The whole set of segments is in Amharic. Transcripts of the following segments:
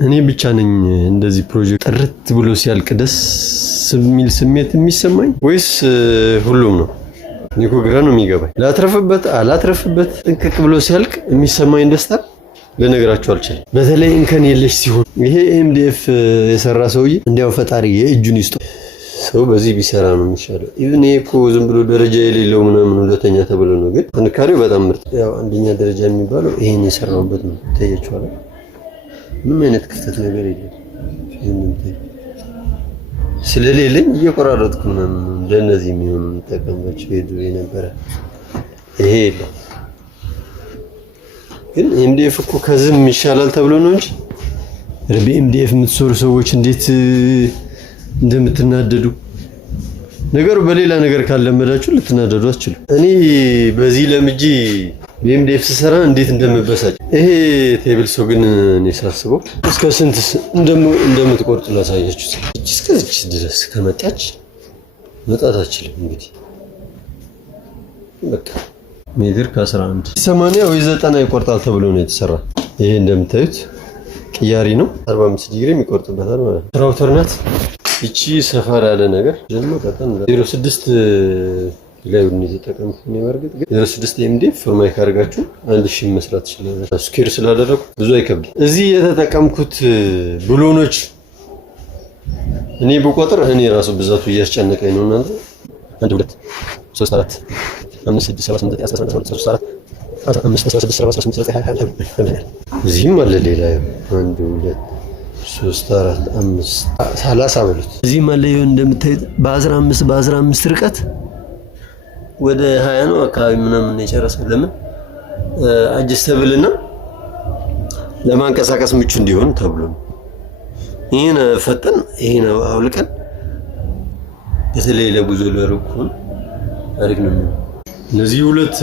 እኔ ብቻ ነኝ እንደዚህ ፕሮጀክት ጥርት ብሎ ሲያልቅ ደስ የሚል ስሜት የሚሰማኝ ወይስ ሁሉም ነው? እኔኮ ግራ ነው የሚገባኝ። ላትረፍበት አላትረፍበት ጥንቅቅ ብሎ ሲያልቅ የሚሰማኝ ደስታ ልነግራችሁ አልችልም። በተለይ እንከን የለሽ ሲሆን ይሄ ኤምዲኤፍ የሰራ ሰውዬ እንዲያው ፈጣሪ የእጁን ይስጠው። ሰው በዚህ ቢሰራ ነው የሚሻለው። ኢቭን እኮ ዝም ብሎ ደረጃ የሌለው ምናምን ሁለተኛ ተብሎ ነው፣ ግን ጥንካሬው በጣም ምርጥ። ያው አንደኛ ደረጃ የሚባለው ይሄን የሰራውበት ነው። ታያችኋል። ምንም አይነት ክፍተት ነገር የለም። ስለሌለኝ እየቆራረጥኩ ምናምን ለነዚህ የሚሆኑ ተጠቀምባቸው ሄዱ የነበረ ይሄ የለም። ግን ኤምዲኤፍ እኮ ከዝም ይሻላል ተብሎ ነው እንጂ በኤምዲኤፍ የምትሰሩ ሰዎች እንዴት እንደምትናደዱ ነገሩ በሌላ ነገር ካለመዳችሁ ልትናደዱ አትችሉ። እኔ በዚህ ለምጂ በኤምዲኤፍ ስሰራ እንዴት እንደምበሳጭ ይሄ ቴብል ሰው ግን እኔ ሳስበው እስከ ስንት እንደምትቆርጡ ላሳያችሁ። እስከዚች ድረስ ከመጣች መጣት አትችልም። እንግዲህ በቃ ሜትር ከ11 80 ወይ 90 ይቆርጣል ተብሎ ነው የተሰራ። ይሄ እንደምታዩት ቅያሪ ነው። 45 ዲግሪ የሚቆርጥበታል ማለት ነው። ራውተር ናት እቺ። ሰፋር ያለ ነገር ደግሞ ቀጠን 06 ላይ ነው የተጠቀምኩት ነው። በርግጥ ግን 06 ኤምዲኤፍ ፎርማት ካርጋችሁ 1000 መስራት ይችላል። ስኩዌር ስላደረኩ ብዙ አይከብድም። እዚህ የተጠቀምኩት ብሎኖች እኔ በቁጥር እኔ ራሱ ብዛቱ እያስጨነቀኝ ነው። እናንተ 1 2 3 4 5 6 7 8 9 10 11 12 13 14 15 16 17 18 19 እዚህም አለ ሌላ 1 2 3 4 5 30 በሉት። እዚህም አለ ይሁን እንደምታዩት በ15 ርቀት ወደ 20 ነው አካባቢ ምናምን የጨረሰው። ለምን አጀስተብል እና ለማንቀሳቀስ ምቹ እንዲሆን ተብሎ ይሄን ፈጠን ይሄን አውልቀን በተለይ ለጉዞ ለሩቅ አሪፍ ነው። እነዚህ ሁለት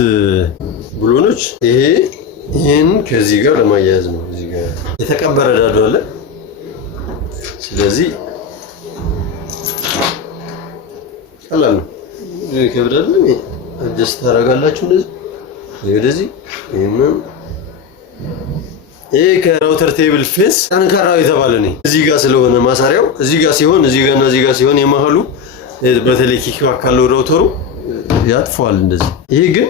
ብሎኖች ይሄን ከዚህ ጋር ለማያያዝ ነው። እዚህ ጋር የተቀበረ ዳዶ አለ። ስለዚህ ቀላል ነው። ከብዳል አጀስት ታደርጋላችሁ እንደዚህ ይሄ ከራውተር ቴብል ፌስ ጠንካራው የተባለ ነው። እዚህ ጋር ስለሆነ ማሳሪያው እዚህ ጋር ሲሆን እዚህ ጋርና እዚህ ጋር ሲሆን የመሃሉ በተለይ ኪኪው አካለው ራውተሩ ያጥፋል እንደዚህ። ይሄ ግን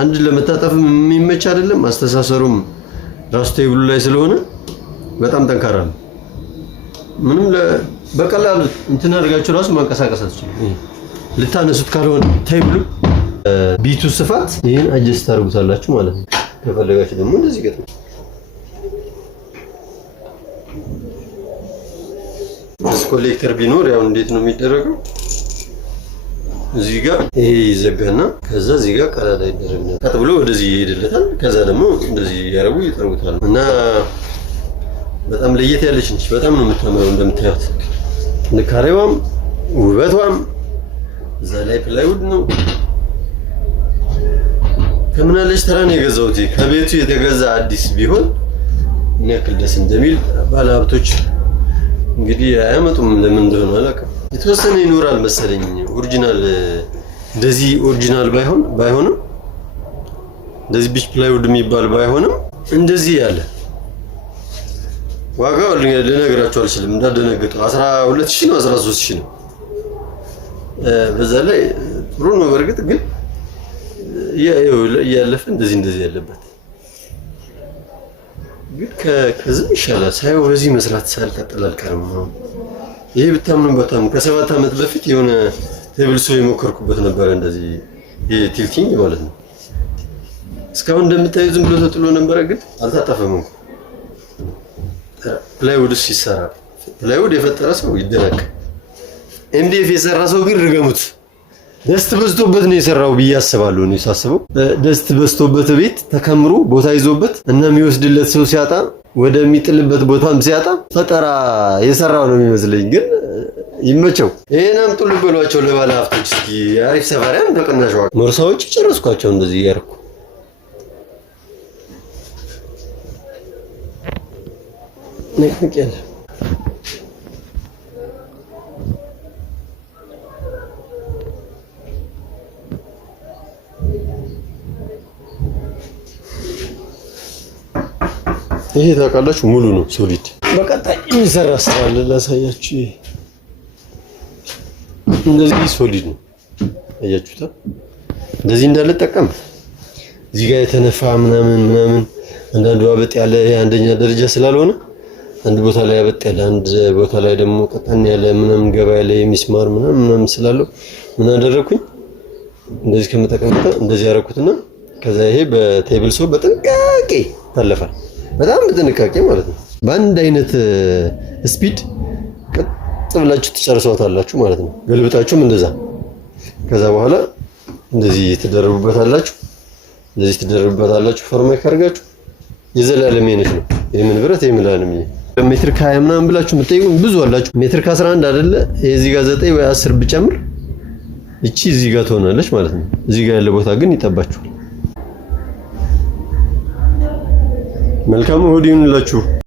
አንድ ለመታጠፍ የሚመች አይደለም። አስተሳሰሩም ራሱ ቴብሉ ላይ ስለሆነ በጣም ጠንካራ ነው። ምንም በቀላሉ እንትን አድርጋችሁ ራሱ ማንቀሳቀስ አትችሉም። ልታነሱት ካልሆነ ቴብሉ ቢቱ ስፋት ይሄን አጀስት ታደርጉታላችሁ ማለት ነው። ከፈለጋችሁ ደግሞ እንደዚህ ገጥሙ። ኮሌክተር ቢኖር ያው እንዴት ነው የሚደረገው? እዚህ ጋር ይሄ ይዘጋና ከዛ እዚህ ጋር ቀዳዳ ይደረግና ቀጥ ብሎ ወደዚህ ይሄድለታል። ከዛ ደግሞ እንደዚህ ያረጉ ይጠርቡታል እና በጣም ለየት ያለች ነች። በጣም ነው የምታምረው እንደምታዩት። ንካሬዋም ውበቷም እዛ ላይ ፕላይውድ ነው። ከምናለች ተራ ነው የገዛሁት። ከቤቱ የተገዛ አዲስ ቢሆን ምን ያክል ደስ እንደሚል ባለሀብቶች እንግዲህ አያመጡም። ለምን እንደሆነ አላውቅም። የተወሰነ ይኖራል መሰለኝ ኦሪጂናል። እንደዚህ ኦሪጂናል ባይሆንም እንደዚህ ቢች ፕላይውድ የሚባል ባይሆንም እንደዚህ ያለ ዋጋው ልነግራችሁ አልችልም። እንዳደነግጡ 12000 ነው 13000 ነው። በዛ ላይ ጥሩ ነው በርግጥ ግን ያለፈ እንደዚህ ያለበት ግን ከዚህ ይሻላል። ሳይው በዚህ መስራት ሳልቀጥል አልቀርም ነው። ይሄ ብታምኑ በጣም ከ7 ዓመት በፊት የሆነ ቴብል ሰው የሞከርኩበት ነበር እንደዚህ የቲልቲንግ ማለት ነው። እስካሁን እንደምታዩት ዝም ብሎ ተጥሎ ነበር ግን አልታጠፈም። ፕላይውድ ሲሰራ ፕላይውድ የፈጠረ ሰው ይደነቅ። ኤምዲኤፍ የሰራ ሰው ግን ርገሙት። ደስት በዝቶበት ነው የሰራው ብዬ አስባለሁ። ነው ሳስበው ደስት በዝቶበት ቤት ተከምሮ ቦታ ይዞበት እና የሚወስድለት ሰው ሲያጣ ወደሚጥልበት ቦታም ሲያጣ ፈጠራ የሰራው ነው የሚመስለኝ። ግን ይመቸው። ይሄን አምጡልኝ በሏቸው ለባለ ሀብቶች። እስኪ አሪፍ ሰፋሪያን በቅናሽ ዋጋ ሞርሳዎች ጨረስኳቸው እንደዚህ ያርኩ። ነቅቄለ ይሄ ታውቃላችሁ ሙሉ ነው ሶሊድ። በቀጣይ የሚሰራ ስራ አለ ላሳያችሁ። እንደዚህ ሶሊድ ነው አያችሁታ። እንደዚህ እንዳልጠቀም እዚህ ጋር የተነፋ ምናምን አንዳንዱ አበጥ ያለ የአንደኛ ደረጃ ስላልሆነ አንድ ቦታ ላይ አበጥ ያለ አንድ ቦታ ላይ ደግሞ ቀጠን ያለ ምናምን ገባ ያለ የሚስማር ምናምን ስላለው ምን አደረኩኝ እንደዚህ ከመጠቀምታ እንደዚህ ያደረኩትና ከዛ ይሄ በቴብል ሶ በጥንቃቄ ታለፋል። በጣም በጥንቃቄ ማለት ነው። በአንድ አይነት ስፒድ ቀጥ ብላችሁ ትጨርሷታላችሁ ማለት ነው። ገልብጣችሁም እንደዛ ከዛ በኋላ እንደዚህ ትደርቡበታላችሁ። እንደዚህ ትደርቡበታላችሁ። ፎርማይክ አድርጋችሁ የዘላለም አይነት ነው። የምን ብረት የምን ላለም ሜትር ከ20 ምናምን ብላችሁ የምትጠይቁኝ ብዙ አላችሁ። ሜትር ከ11 አይደለ እዚህ ጋር 9 ወይ 10 ብጨምር እቺ እዚህ ጋር ትሆናለች ማለት ነው። እዚህ ጋር ያለ ቦታ ግን ይጠባችኋል። መልካም እሑድ ይሁንላችሁ።